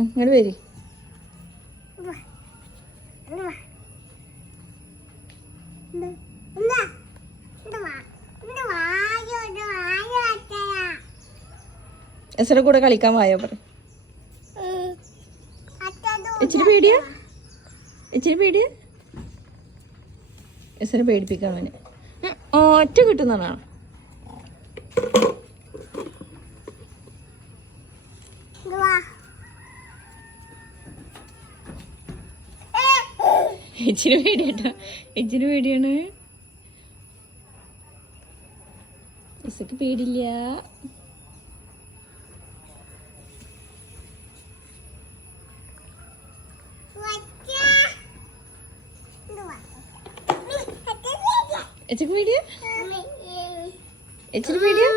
ഇങ്ങോട്ട് വരി. എസയുടെ കൂടെ കളിക്കാൻ വായോ പറ. ഇച്ചിരി പേടിയാ, ഇച്ചിരി പേടിയാ. എസനെ പേടിപ്പിക്കാൻ അവന് ഒറ്റ കിട്ടുന്നതാണ്. ഇച്ചിരി പേടിയാട്ടോ, ഇച്ചിരി പേടിയാണ്. എസക്ക് പേടില്ല. എച്ചക്ക് പേടിയാ, എച്ചിരി പേടിയാ.